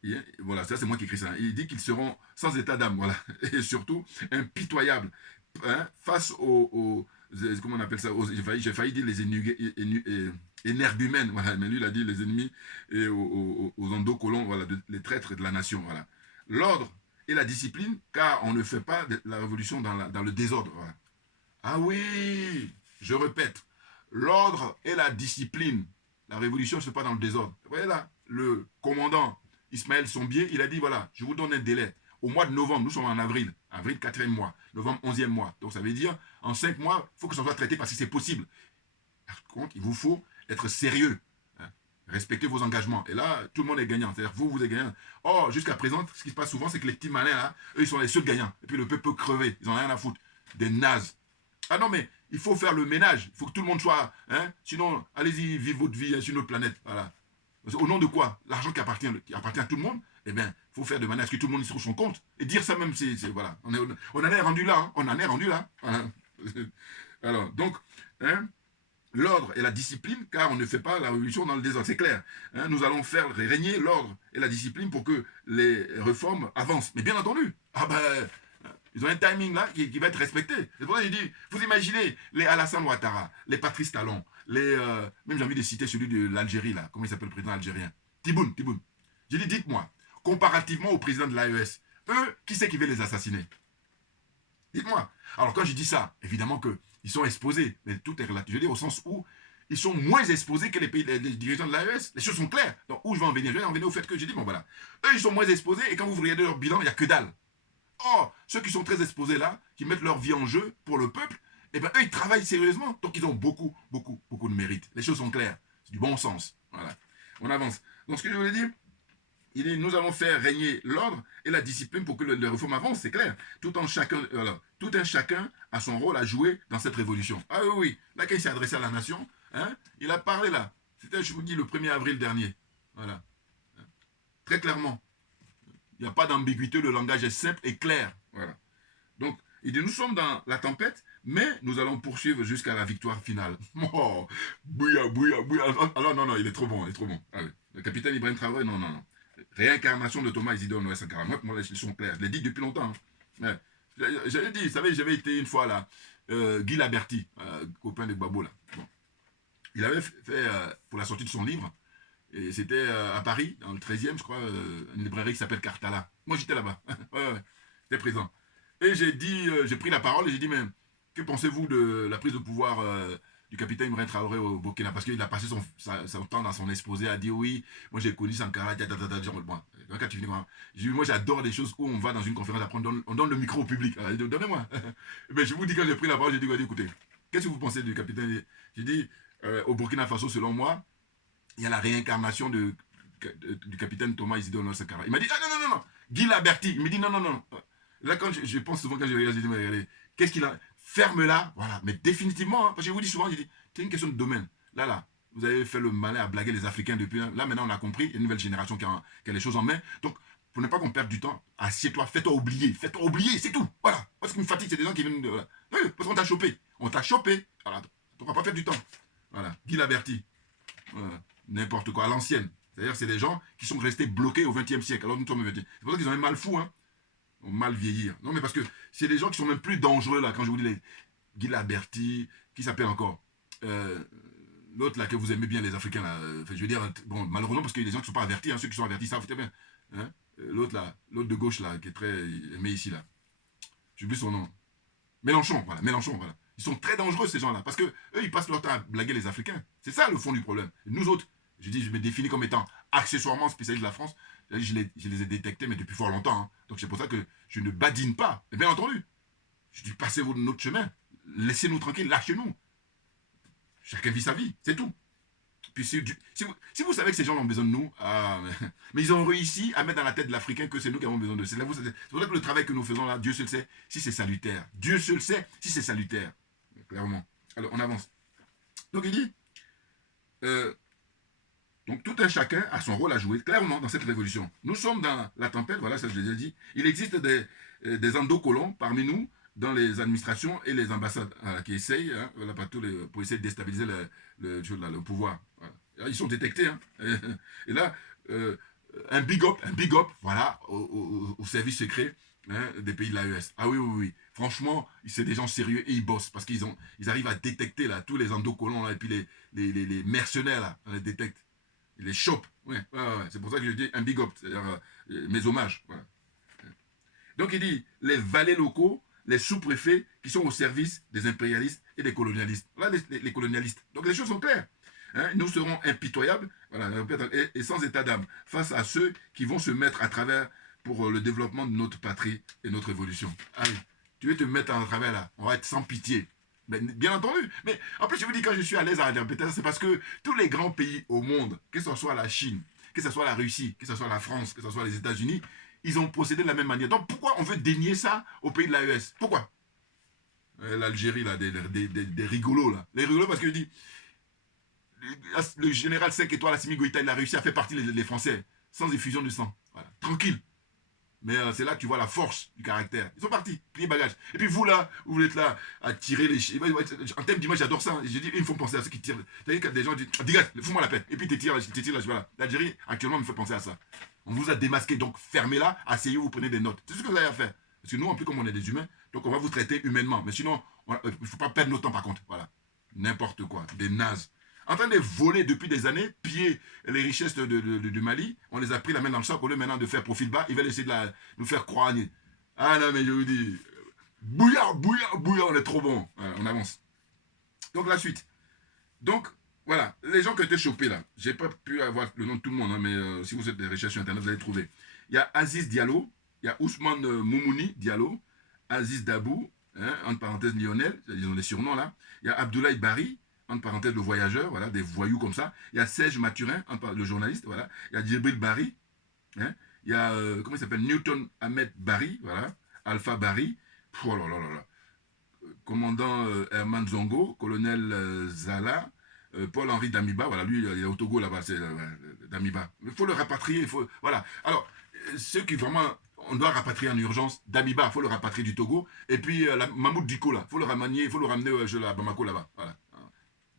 Et, voilà, ça c'est moi qui écris ça. Il dit qu'ils seront sans état d'âme, voilà, et surtout impitoyables face aux comment on appelle ça, j'ai failli dire les énergumènes, voilà, mais lui il a dit les ennemis et aux endocolons, voilà, les traîtres de la nation, voilà. L'ordre et la discipline, car on ne fait pas la révolution dans le désordre, voilà. Ah oui, je répète, l'ordre et la discipline. La révolution ne se fait pas dans le désordre. Vous voyez là, le commandant Ismaël Sombier, il a dit, voilà, je vous donne un délai. Au mois de novembre, nous sommes en avril. Avril, 4e mois. Novembre, 11e mois. Donc ça veut dire, en 5 mois, il faut que ça soit traité parce que c'est possible. Par contre, il vous faut être sérieux. Hein. Respectez vos engagements. Et là, tout le monde est gagnant. C'est-à-dire, vous êtes gagnant. Or, jusqu'à présent, ce qui se passe souvent, c'est que les petits malins, là, eux, ils sont les seuls gagnants. Et puis le peuple peut crever. Ils n'ont rien à foutre. Des nazes. Ah non, mais il faut faire le ménage. Il faut que tout le monde soit... Hein, sinon, allez-y, vivez votre vie sur une autre planète. Voilà. Au nom de quoi? L'argent qui appartient à tout le monde, eh bien, il faut faire de manière à ce que tout le monde y trouve son compte. Et dire ça même, voilà. On en est rendu là. Hein. On en est rendu là. Voilà. Alors, donc, hein, l'ordre et la discipline, car on ne fait pas la révolution dans le désordre, c'est clair. Hein, nous allons faire régner l'ordre et la discipline pour que les réformes avancent. Mais bien entendu, ils ont un timing là qui va être respecté. C'est pour ça que je dis, vous imaginez les Alassane Ouattara, les Patrice Talon, même j'ai envie de citer celui de l'Algérie là, comment il s'appelle le président algérien, Tiboun. J'ai dit, dites-moi, comparativement au président de l'AES, eux, qui c'est qui veut les assassiner? Dites-moi. Alors quand je dis ça, évidemment qu'ils sont exposés, mais tout est relatif. Je veux dire au sens où ils sont moins exposés que les dirigeants de l'AES. Les choses sont claires. Donc où je vais en venir? Je vais en venir au fait que j'ai dit, bon voilà, eux ils sont moins exposés et quand vous regardez leur bilan, il n'y a que dalle. Or, ceux qui sont très exposés là, qui mettent leur vie en jeu pour le peuple, eh bien eux ils travaillent sérieusement, donc ils ont beaucoup de mérite. Les choses sont claires. C'est du bon sens. Voilà. On avance. Donc ce que je voulais dire, il dit, nous allons faire régner l'ordre et la discipline pour que les réformes avancent, c'est clair. Tout un chacun a son rôle à jouer dans cette révolution. Ah oui. Là, quand il s'est adressé à la nation, hein, il a parlé là. C'était, je vous dis, le 1er avril dernier. Voilà. Très clairement. Il n'y a pas d'ambiguïté, le langage est simple et clair. Voilà. Donc, il dit, nous sommes dans la tempête, mais nous allons poursuivre jusqu'à la victoire finale. Oh, bouilla. Alors, non, il est trop bon, Ah, oui. Le capitaine Ibrahim Traoré, non. Réincarnation de Thomas Isidore Noël Sankara. Moi, les choses sont claires. Je l'ai dit depuis longtemps. Hein. J'avais dit, vous savez, j'avais été une fois là, Guy Laberty, copain de Gbagbo là. Bon. Il avait fait, pour la sortie de son livre, et c'était à Paris, dans le 13e, je crois, une librairie qui s'appelle Cartala. Moi, j'étais là-bas. ouais, j'étais présent. Et j'ai pris la parole et j'ai dit, mais que pensez-vous de la prise de pouvoir du capitaine Ibrahim Traoré au Burkina? Parce qu'il a passé son temps dans son exposé à dire, oui, moi j'ai connu Sankara, moi j'adore les choses où on va dans une conférence, après on donne le micro au public. Donnez-moi. Mais je vous dis, quand j'ai pris la parole, j'ai dit, écoutez, qu'est-ce que vous pensez du capitaine? J'ai dit, au Burkina Faso, selon moi, il y a la réincarnation du capitaine Thomas Isidore Noël Sankara. Il m'a dit, ah non, Guy Laberty. Il me dit, non. Là, quand je pense souvent, quand je regarde, je dis, mais regardez, qu'est-ce qu'il a? Ferme-la, voilà. Mais définitivement, hein, parce que je vous dis souvent, je dis, c'est une question de domaine. Là, vous avez fait le malin à blaguer les Africains depuis. Là, maintenant, on a compris, il y a une nouvelle génération qui a les choses en main. Donc, pour ne pas qu'on perde du temps, assieds-toi, fais-toi oublier, c'est tout. Voilà. Parce qu'il me fatigue, c'est des gens qui viennent de. Voilà. Oui, parce qu'on t'a chopé. Voilà. On ne va pas perdre du temps. Voilà. Guy Laberty. Voilà. N'importe quoi, à l'ancienne. C'est-à-dire, c'est des gens qui sont restés bloqués au XXe siècle. Alors, nous sommes au XXe. C'est pour ça qu'ils ont un mal fou, hein. Mal vieillir. Non, mais parce que c'est des gens qui sont même plus dangereux, là, quand je vous dis les Guy Laberty, qui s'appelle encore l'autre, là, que vous aimez bien, les Africains, là. Je veux dire, bon, malheureusement, parce qu'il y a des gens qui ne sont pas avertis, hein, ceux qui sont avertis savent très bien. Hein, l'autre, là, l'autre de gauche, là, qui est très aimé ici, là. J'ai oublié son nom. Mélenchon, voilà. Ils sont très dangereux, ces gens-là, parce que eux, ils passent leur temps à blaguer les Africains. C'est ça, le fond du problème. Et nous autres, je me définis comme étant accessoirement spécialiste de la France. Je les ai détectés, mais depuis fort longtemps. Hein. Donc c'est pour ça que je ne badine pas. Et bien entendu, je dis passez notre chemin. Laissez-nous tranquilles, lâchez-nous. Chacun vit sa vie, c'est tout. Puis si vous savez que ces gens ont besoin de nous, mais ils ont réussi à mettre dans la tête de l'Africain que c'est nous qui avons besoin de. C'est pour ça que le travail que nous faisons là, Dieu seul sait si c'est salutaire. Dieu seul sait si c'est salutaire. Clairement. Alors on avance. Donc il dit... Donc tout un chacun a son rôle à jouer clairement dans cette révolution. Nous sommes dans la tempête, voilà, ça je l'ai déjà dit. Il existe des endocolons parmi nous dans les administrations et les ambassades qui essayent, hein, voilà, pour essayer de déstabiliser le pouvoir. Voilà. Ils sont détectés. Hein. Et là, un big up, voilà, au service secret, hein, des pays de l'AES. Ah oui. Franchement, c'est des gens sérieux et ils bossent parce qu'ils arrivent à détecter là, tous les endocolons là, et puis les mercenaires là, on les détecte. Il les chope. Ouais. C'est pour ça que je dis un big up, c'est-à-dire mes hommages. Voilà. Donc il dit, les valets locaux, les sous-préfets qui sont au service des impérialistes et des colonialistes. Voilà les colonialistes. Donc les choses sont claires. hein, nous serons impitoyables, voilà, et sans état d'âme, face à ceux qui vont se mettre à travers pour le développement de notre patrie et notre évolution. Allez, tu veux te mettre à travers là, on va être sans pitié. Mais, bien entendu, mais en plus je vous dis quand je suis à l'aise à interpréter ça, c'est parce que tous les grands pays au monde, que ce soit la Chine, que ce soit la Russie, que ce soit la France, que ce soit les États-Unis, ils ont procédé de la même manière. Donc pourquoi on veut dénier ça au pays de l'AES? Pourquoi? L'Algérie, là, des rigolos, là. Les rigolos parce que je dis, le général 5 étoiles, Assimi Goïta, il a réussi à faire partie des Français, sans effusion de sang. Voilà. Tranquille. Mais c'est là que tu vois la force du caractère. Ils sont partis, pliés bagages. Et puis vous là, vous êtes là à tirer les chiens. En termes d'image, j'adore ça. Je dis, ils me font penser à ceux qui tirent. C'est-à-dire que des gens disent, dégage, fous-moi la peine. Et puis tu tires là, voilà. L'Algérie, actuellement, me fait penser à ça. On vous a démasqué, donc fermez-la, asseyez-vous, vous prenez des notes. C'est ce que vous avez à faire. Parce que nous, en plus, comme on est des humains, donc on va vous traiter humainement. Mais sinon, il ne faut pas perdre notre temps par contre. Voilà. N'importe quoi. Des nazes. En train de voler depuis des années, piller les richesses du Mali, on les a pris la main dans le sac, au lieu maintenant de faire profil bas, ils veulent essayer de nous faire croire. Ah non, mais je vous dis, bouillard, bouillard, bouillard, on est trop bon. Voilà, on avance. Donc la suite. Donc, voilà, les gens qui ont été chopés là, j'ai pas pu avoir le nom de tout le monde, hein, mais si vous faites des recherches sur Internet, vous allez trouver. Il y a Aziz Diallo, il y a Ousmane Moumouni Diallo, Aziz Dabou, hein, entre parenthèses Lionel, ils ont des surnoms là. Il y a Abdoulaye Bari, entre parenthèses le voyageur, voilà, des voyous comme ça. Il y a Serge Mathurin, le journaliste, voilà. Il y a Djibril Bari, hein. Il y a, comment il s'appelle, Newton Ahmed Bari, voilà. Alpha Bari, oh là là là là. Commandant Herman Zongo, colonel Zala, Paul-Henri Damiba, voilà, lui, il est au Togo là-bas, c'est Damiba. Il faut le rapatrier, il faut, voilà. Alors, ceux qui vraiment, on doit rapatrier en urgence, Damiba, il faut le rapatrier du Togo, et puis Mahmoud Diko, là, il faut le ramener, il faut le ramener à Bamako là-bas, voilà.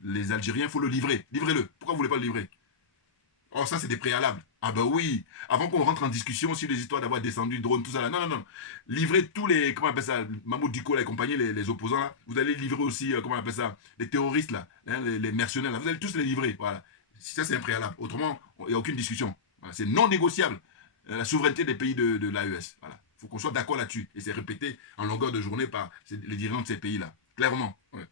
Les Algériens, il faut le livrer, livrez-le. Pourquoi vous ne voulez pas le livrer? Oh, ça, c'est des préalables. Ah ben oui, avant qu'on rentre en discussion sur les histoires d'avoir descendu drone, tout ça là. Non, non, non. Livrez tous les, comment on appelle ça, Mahmoud Diko et compagnie, les opposants là. Vous allez livrer aussi, comment on appelle ça, les terroristes là, hein, les mercenaires là. Vous allez tous les livrer, voilà. Ça, c'est un préalable. Autrement, il n'y a aucune discussion. Voilà. C'est non négociable. La souveraineté des pays de l'AES. Voilà. Il faut qu'on soit d'accord là-dessus. Et c'est répété en longueur de journée par les dirigeants de ces pays-là. Clairement. Ouais.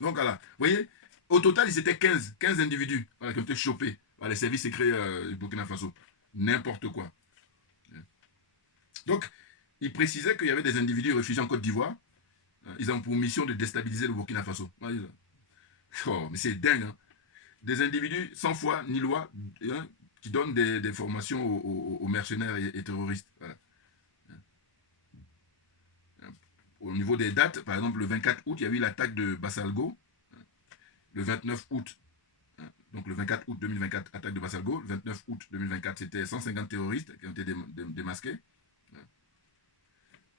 Donc voilà. Vous voyez, au total, ils étaient 15 individus voilà, qui ont été chopés. Les services secrets du Burkina Faso. N'importe quoi. Donc, il précisait qu'il y avait des individus réfugiés en Côte d'Ivoire. Ils ont pour mission de déstabiliser le Burkina Faso. Oh, mais c'est dingue. Hein. Des individus sans foi ni loi hein, qui donnent des formations aux mercenaires et terroristes. Voilà. Au niveau des dates, par exemple, le 24 août, il y a eu l'attaque de Bassalgo. Le 29 août, donc le 24 août 2024, attaque de Bassalgo. Le 29 août 2024, c'était 150 terroristes qui ont été démasqués.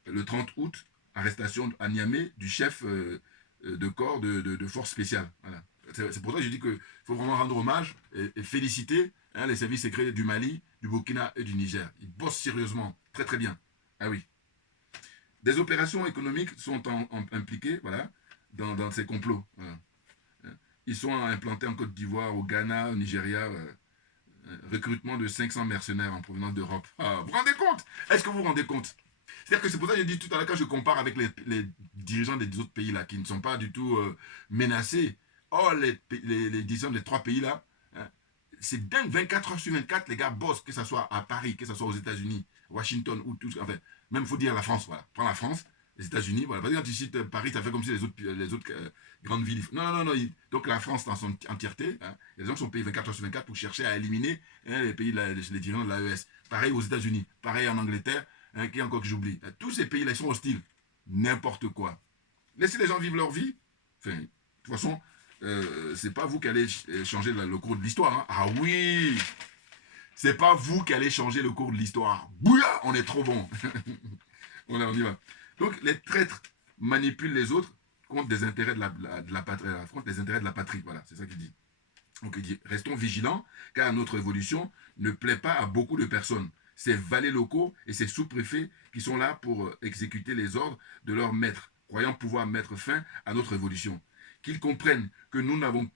Le 30 août, arrestation à Niamey du chef de corps de force spéciale. Voilà. C'est pour ça que je dis qu'il faut vraiment rendre hommage et féliciter hein, les services secrets du Mali, du Burkina et du Niger. Ils bossent sérieusement, très très bien. Ah oui. Des opérations économiques sont impliquées voilà, dans ces complots. Voilà. Ils sont implantés en Côte d'Ivoire, au Ghana, au Nigeria. Recrutement de 500 mercenaires en provenance d'Europe. Ah, vous vous rendez compte? Est-ce que vous vous rendez compte? C'est-à-dire que c'est pour ça que je dis tout à l'heure, quand je compare avec les dirigeants des autres pays là, qui ne sont pas du tout menacés, oh, les dirigeants des 3 pays là, hein, c'est dingue, 24 heures sur 24, les gars bossent, que ce soit à Paris, que ce soit aux États-Unis, Washington, ou tout, enfin, même il faut dire la France, voilà. Prends la France, les États-Unis, voilà. Parce que quand tu cites Paris, ça fait comme si les autres grandes villes. Non, non, non, non. Donc la France dans son entièreté, hein, il y a des gens qui sont payés 24 heures sur 24 pour chercher à éliminer hein, les pays, les dirigeants de l'AES. Pareil aux États-Unis, pareil en Angleterre, hein, qui est encore que j'oublie. Tous ces pays-là, ils sont hostiles. N'importe quoi. Laissez les gens vivre leur vie. Enfin, de toute façon, c'est pas vous qui allez changer le cours de l'histoire. Hein. Ah oui! C'est pas vous qui allez changer le cours de l'histoire. Bouya! On est trop bon. Voilà, on y va. Donc, les traîtres manipulent les autres contre des intérêts de la patrie. Contre les intérêts de la patrie. Voilà, c'est ça qu'il dit. Donc, il dit, restons vigilants, car notre évolution ne plaît pas à beaucoup de personnes. Ces valets locaux et ces sous-préfets qui sont là pour exécuter les ordres de leurs maîtres, croyant pouvoir mettre fin à notre évolution. Qu'ils comprennent que nous avons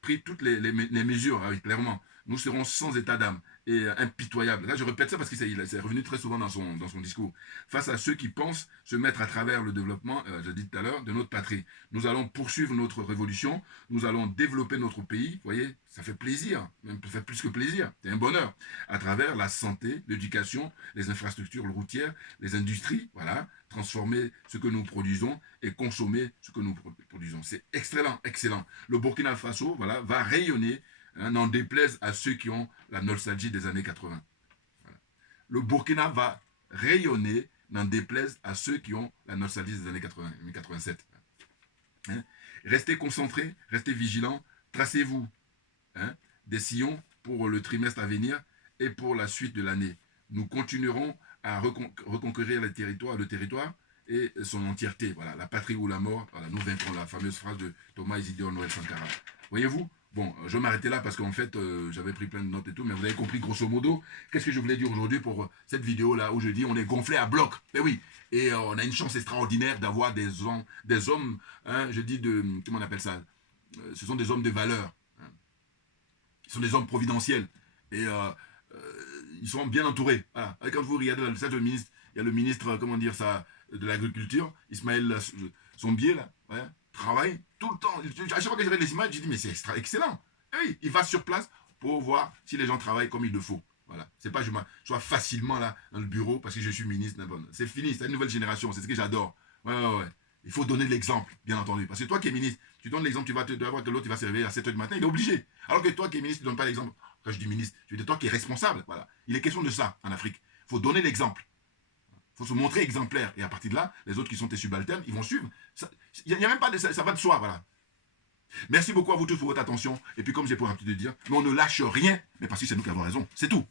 pris toutes les mesures, clairement, nous serons sans état d'âme et impitoyables. Là, je répète ça parce que c'est revenu très souvent dans son discours. Face à ceux qui pensent se mettre à travers le développement, je l'ai dit tout à l'heure, de notre patrie. Nous allons poursuivre notre révolution, nous allons développer notre pays. Vous voyez, ça fait plaisir, même ça fait plus que plaisir, c'est un bonheur. À travers la santé, l'éducation, les infrastructures routières, les industries, voilà, transformer ce que nous produisons et consommer ce que nous produisons. C'est excellent, excellent. Le Burkina Faso, voilà, va rayonner, n'en déplaise à ceux qui ont la nostalgie des années 80. Voilà. Le Burkina va rayonner, n'en déplaise à ceux qui ont la nostalgie des années 80, 87. Hein? Restez concentrés, restez vigilants, tracez-vous des sillons pour le trimestre à venir et pour la suite de l'année. Nous continuerons à reconquérir le territoire et son entièreté. Voilà, la patrie ou la mort, voilà, nous vaincrons, la fameuse phrase de Thomas Isidore Noël Sankara. Voyez-vous? Bon, je vais m'arrêter là parce qu'en fait, j'avais pris plein de notes et tout, mais vous avez compris grosso modo qu'est-ce que je voulais dire aujourd'hui pour cette vidéo-là où je dis on est gonflé à bloc. Mais oui, et on a une chance extraordinaire d'avoir des hommes, je dis comment on appelle ça? Ce sont des hommes de valeur. Ce sont des hommes providentiels. Et ils sont bien entourés. Voilà. Quand vous regardez le ministre, il y a le ministre, comment dire ça, de l'agriculture, Ismaël Sombier, là, ouais, travaille tout le temps. À chaque fois que je regarde les images, je dis, mais c'est excellent. Et oui, il va sur place pour voir si les gens travaillent comme il le faut. Voilà. C'est pas je sois facilement là dans le bureau parce que je suis ministre. C'est fini, c'est une nouvelle génération, c'est ce que j'adore. Ouais. Il faut donner l'exemple, bien entendu. Parce que toi qui es ministre, tu donnes l'exemple, tu vas voir que l'autre va se réveiller à 7h du matin, il est obligé. Alors que toi qui es ministre, tu ne donnes pas l'exemple. Quand je dis ministre, je dis toi qui es responsable. Voilà. Il est question de ça en Afrique. Il faut donner l'exemple. Il faut se montrer exemplaire. Et à partir de là, les autres qui sont tes subalternes, ils vont suivre. Il n'y a même pas de ça va de soi. Voilà. Merci beaucoup à vous tous pour votre attention. Et puis comme j'ai pour habitude de dire, mais on ne lâche rien, mais parce que c'est nous qui avons raison. C'est tout.